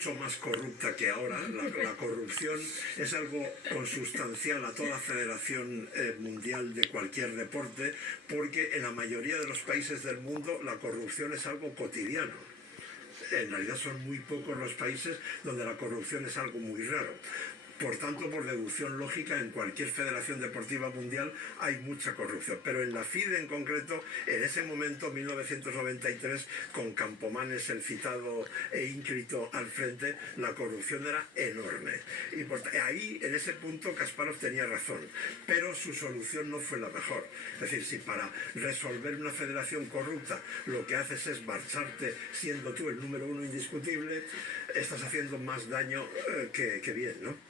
mucho más corrupta que ahora. La corrupción es algo consustancial a toda federación mundial de cualquier deporte, porque en la mayoría de los países del mundo la corrupción es algo cotidiano. En realidad son muy pocos los países donde la corrupción es algo muy raro. Por tanto, por deducción lógica, en cualquier federación deportiva mundial hay mucha corrupción. Pero en la FIDE en concreto, en ese momento, 1993, con Campomanes, el citado e ínclito al frente, la corrupción era enorme. Y ahí, en ese punto, Kasparov tenía razón. Pero su solución no fue la mejor. Es decir, si para resolver una federación corrupta lo que haces es marcharte siendo tú el número uno indiscutible, estás haciendo más daño que bien, ¿no?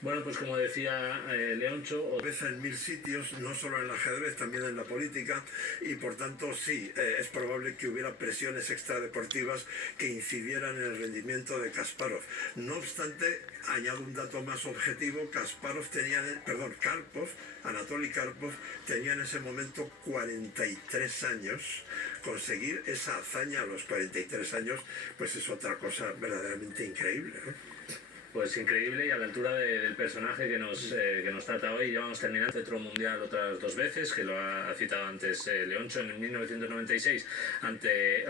Bueno, pues como decía Leoncho... Pesa en 1000 sitios, no solo en el ajedrez, también en la política, y por tanto sí, es probable que hubiera presiones extradeportivas que incidieran en el rendimiento de Kasparov. No obstante, añado un dato más objetivo, Anatoly Karpov tenía en ese momento 43 años. Conseguir esa hazaña a los 43 años, pues es otra cosa verdaderamente increíble, ¿no? Pues increíble y a la altura del personaje que nos trata hoy. Ya vamos terminando el cetro mundial otras 2 veces, que lo ha citado antes Leoncho, en 1996 ante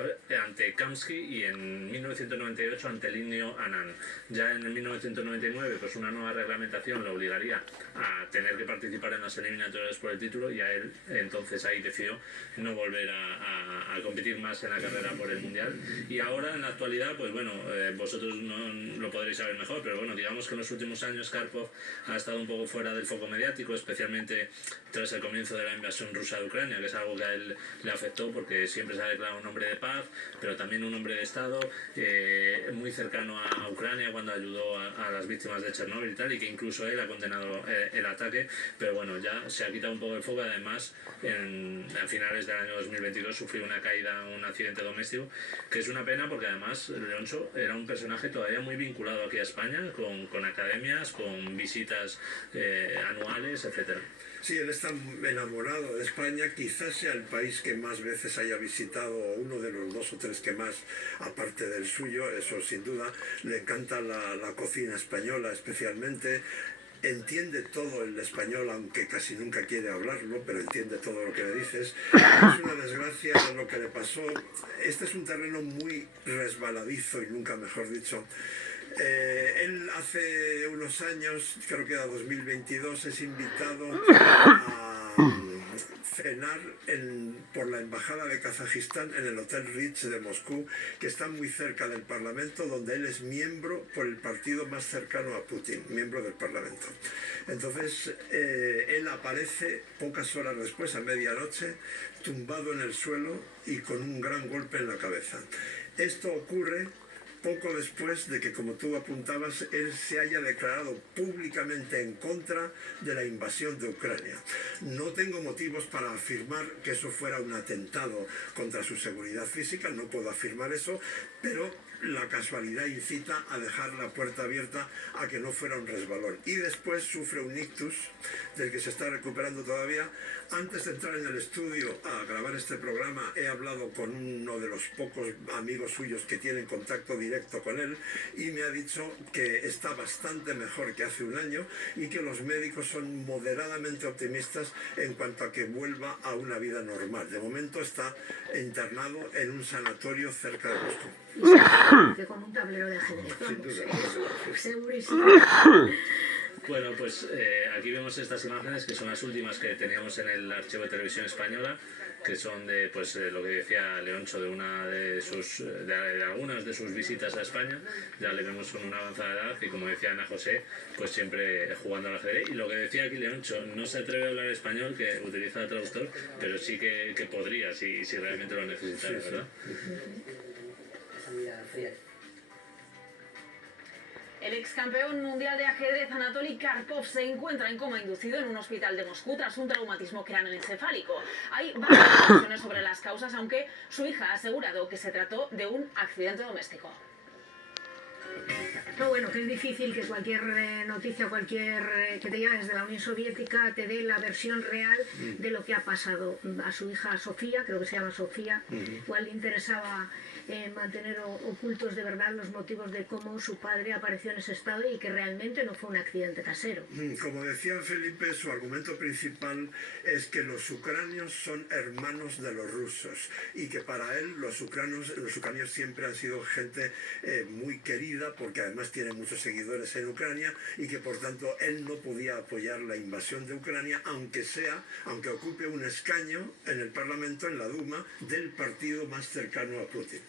Kamsky y en 1998 ante Linneo Anand. Ya en el 1999 pues una nueva reglamentación lo obligaría a tener que participar en las eliminatorias por el título, y a él entonces ahí decidió no volver a competir más en la carrera por el mundial. Y ahora en la actualidad, pues bueno, vosotros no lo podréis saber mejor, pero bueno, digamos que en los últimos años Karpov ha estado un poco fuera del foco mediático, especialmente tras el comienzo de la invasión rusa de Ucrania, que es algo que a él le afectó porque siempre se ha declarado un hombre de paz, pero también un hombre de Estado, muy cercano a Ucrania cuando ayudó a las víctimas de Chernóbil y tal, y que incluso él ha condenado el ataque, pero bueno, ya se ha quitado un poco el foco. Además, a finales del año 2022 sufrió una caída, un accidente doméstico, que es una pena porque además Leoncho era un personaje todavía muy vinculado aquí a España, con academias, con visitas anuales, etcétera. Sí, él está enamorado de España, quizás sea el país que más veces haya visitado, uno de los 2 o 3 que más, aparte del suyo, eso sin duda. Le encanta la cocina española especialmente. Entiende todo el español, aunque casi nunca quiere hablarlo, pero entiende todo lo que le dices. Es una desgracia lo que le pasó. Este es un terreno muy resbaladizo y nunca mejor dicho. Él hace unos años, creo que era 2022, es invitado a cenar por la embajada de Kazajistán en el Hotel Ritz de Moscú, que está muy cerca del Parlamento, donde él es miembro por el partido más cercano a Putin, miembro del Parlamento. Entonces, él aparece pocas horas después, a medianoche, tumbado en el suelo y con un gran golpe en la cabeza. Esto ocurre poco después de que, como tú apuntabas, él se haya declarado públicamente en contra de la invasión de Ucrania. No tengo motivos para afirmar que eso fuera un atentado contra su seguridad física, no puedo afirmar eso, pero la casualidad incita a dejar la puerta abierta a que no fuera un resbalón. Y después sufre un ictus del que se está recuperando todavía. Antes de entrar en el estudio a grabar este programa, he hablado con uno de los pocos amigos suyos que tienen contacto directo con él, y me ha dicho que está bastante mejor que hace un año y que los médicos son moderadamente optimistas en cuanto a que vuelva a una vida normal. De momento está internado en un sanatorio cerca de Moscú. Con un tablero de ajedrez. Sin duda. Segurísimo. Bueno, pues aquí vemos estas imágenes que son las últimas que teníamos en el archivo de televisión española, que son de lo que decía Leoncho, de algunas de sus visitas a España. Ya le vemos con una avanzada edad y, como decía Ana José, pues siempre jugando al ajedrez. Y lo que decía aquí Leoncho, no se atreve a hablar español, que utiliza el traductor, pero sí que podría si realmente lo necesitara, ¿verdad? El ex campeón mundial de ajedrez Anatoly Karpov se encuentra en coma inducido en un hospital de Moscú tras un traumatismo craneoencefálico. Hay varias versiones sobre las causas, aunque su hija ha asegurado que se trató de un accidente doméstico. No, bueno, que es difícil que cualquier noticia, que te llame desde la Unión Soviética, te dé la versión real de lo que ha pasado a su hija Sofía, creo que se llama Sofía. Igual le interesaba mantener ocultos de verdad los motivos de cómo su padre apareció en ese estado y que realmente no fue un accidente casero. Como decía Felipe, su argumento principal es que los ucranios son hermanos de los rusos y que para él los ucranios siempre han sido gente muy querida, porque además tiene muchos seguidores en Ucrania, y que por tanto él no podía apoyar la invasión de Ucrania, aunque ocupe un escaño en el Parlamento, en la Duma, del partido más cercano a Putin.